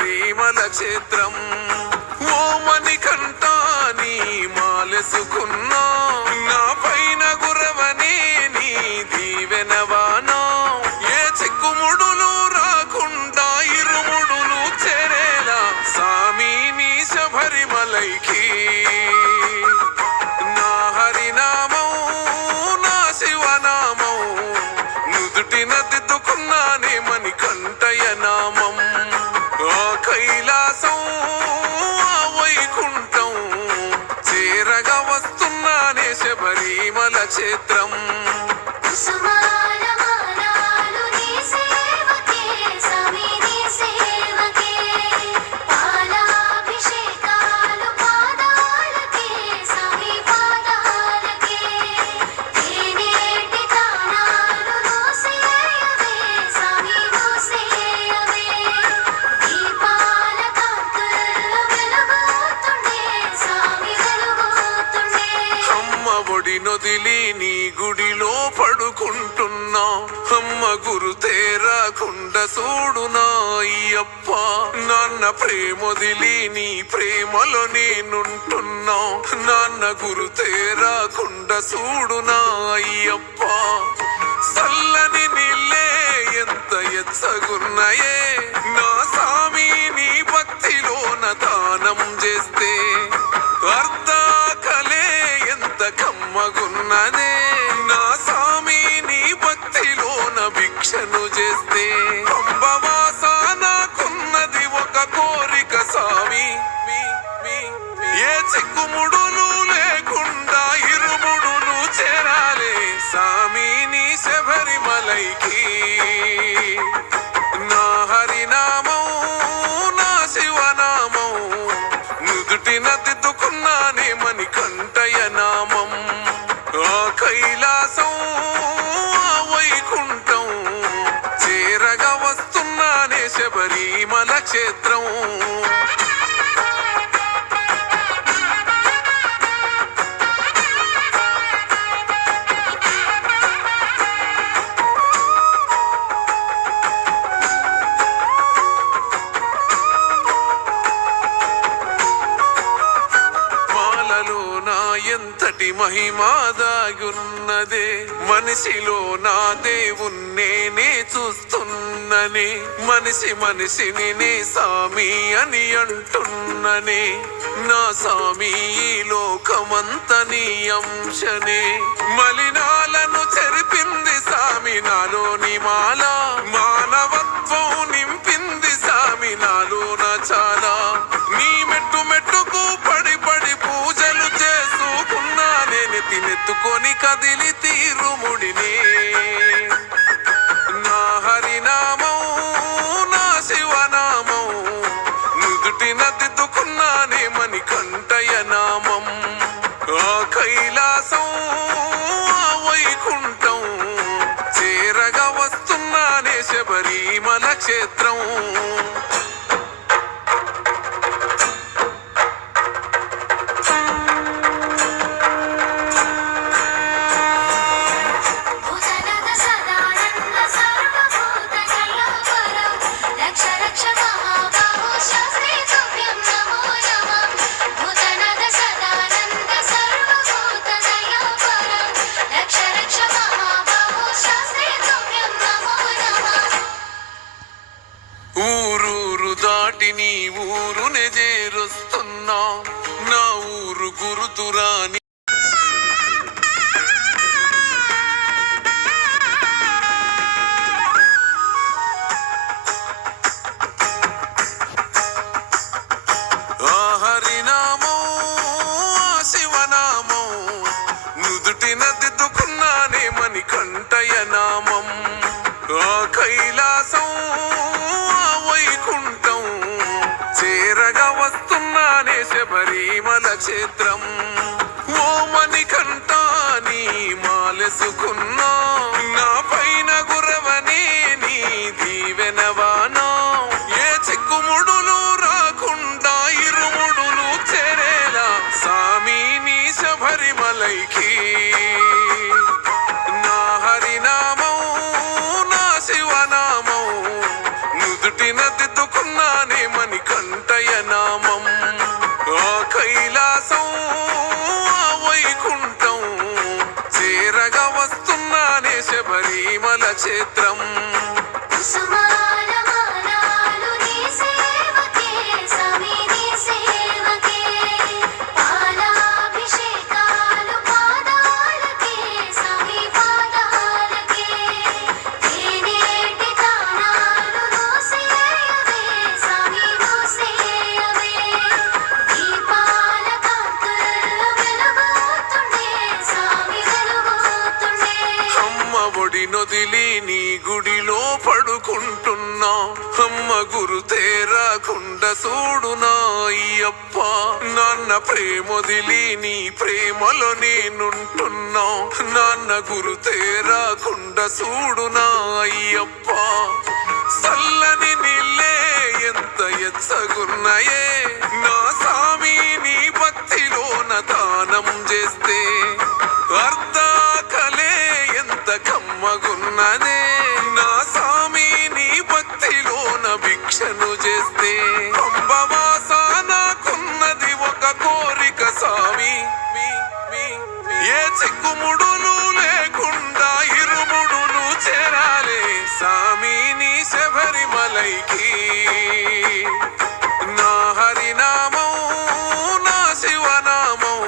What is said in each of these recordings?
శబరిమల క్షేత్రం. ఓమని కంటాని మాలెసుకున్నా నా పైన గురవనే నీ దీవెనవానా. ఏ చిక్కుముడులు రాకుండా ఇరుముడులు చేరేలా సామి నీ శబరిమలైకి. నా హరినామం నా శివనామం నుదుటిన దిద్దుకున్నానే మణికంఠయ నామం. ఆ కైలాసం ఆ వైకుంఠం చేరగా వస్తున్నానే శబరిమల క్షేత్రం. నొదిలి నీ గుడిలో పడుకుంటున్నా అమ్మ గురుతే రాకుండా చూడునా అయ్యప్ప. నాన్న ప్రేమొదిలి నీ ప్రేమలో నేనుంటున్నా నాన్న గురుతే రాకుండా చూడునా అయ్యప్ప. చల్లని నీళ్ళే ఎంత ఎచ్చగున్నాయే నా సామి నీ భక్తిలోన దానం చేస్తే. అర్ధాకలే ఎంత కమ్మగున్నదే నా సామి నీ భక్తిలోన భిక్షను చేస్తే. పంబవాస నాకున్నది ఒక కోరిక సామి. ఏ చిక్కుముడులు లేకుండా ఇరుముడులు చేరాలే సామి నీ శబరిమలైకి. నా హరినామం నా శివనామం నుదుటిన దిద్దుకున్నానే మణికంఠయ నామం. ఆ కైలాసం ఆ వైకుంఠం చేరగా వస్తున్నానే శబరిమల క్షేత్రం. ఎంతటి మహిమాదాగున్నదే మనిషిలో నా దేవుణ్ణే చూస్తున్ననే. మనిషి మనిషిని నే సామి అని అంటున్ననే. నా సామి ఈ లోకమంత నీ అంశనే. మలినాలను చెరిపింది సామి నాలోని మాల. మానవత్వం నింపింది సామి నాలోన చాలా. నీ మెట్టు మెట్టుకు పడి పడి పూజలు చేసుకున్నానే నెత్తినెత్తుకొని కదిలి తీరుముడినే. నా హరినామం నా శివనామం నుదుటిన దిద్దుకున్నానే మణికంఠయ నామం. ఆ కైలాసం ఆ వైకుంఠం చేరగా వస్తున్నానే శబరిమల క్షేత్రం. ఊరూరు దాటి నీ ఊరునే చేరుస్తున్నా నా ఊరు గురుతురాని. ఆ హరినామం ఆ శివనామం నుదుటిన దిద్దుకున్నానే మణికంఠయ నామం. ఆ కైలాసం ఆ వైకుంఠం చేరగా వస్తున్నానే శబరిమల క్షేత్రం. ఓమని కంటాని మాలెసుకున్నా నా పైన గురవనే నీ దీవెనవానా. ఏ చిక్కుముడులు రాకుండా ఇరుముడులు చేరేలా సామి నీ శబరిమలైకి. నా హరినామం నా శివనామం నుదుటిన దిద్దుకున్నానే మణి శబరిమల క్షేత్రం. ఒడి నొదిలి నీ గుడిలో పడుకుంటున్నా, అమ్మ గురు తేరాకుండా చూడునా అయ్యప్ప. నాన్న ప్రేమొదిలి నీ ప్రేమలో నేనుంటున్నా, నాన్న గురు తేరాకుండా చూడునా అయ్యప్ప. చల్లని నీళ్ళే ఎంత ఎచ్చగున్నాయే నా సామి, నీ భక్తిలోన దానం చేస్తే అర్ధాకలే కమ్మగున్నదే నా సామి, నీ భక్తిలోన భిక్షను చేస్తే. పంబవాస నాకున్నది ఒక కోరిక సామి, ఏ చిక్కుముడులు లేకుండా ఇరుముడులు చేరాలే సామి నీ శబరిమలైకి. నా హరినామం నా శివనామం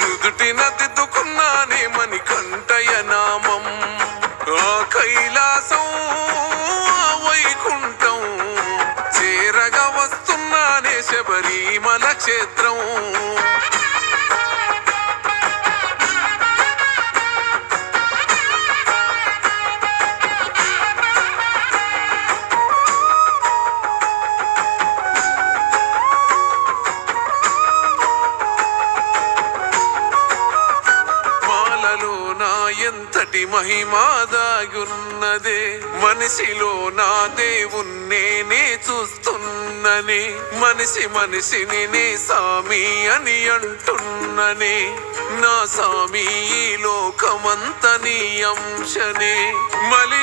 నుదుటిన దిద్దుకున్నానే మణికంఠయ నామం. ఆ కైలాసం ఆ వైకుంఠం చేరగా వస్తున్నానే శబరిమల క్షేత్రం. ఎంతటి మహిమాదాగున్నదే మనిషిలో నా దేవుణ్ణే చూస్తున్ననే. మనిషి మనిషిని నే సామి అని అంటున్ననే. నా సామి ఈ లోకమంత నీ అంశనే. మలి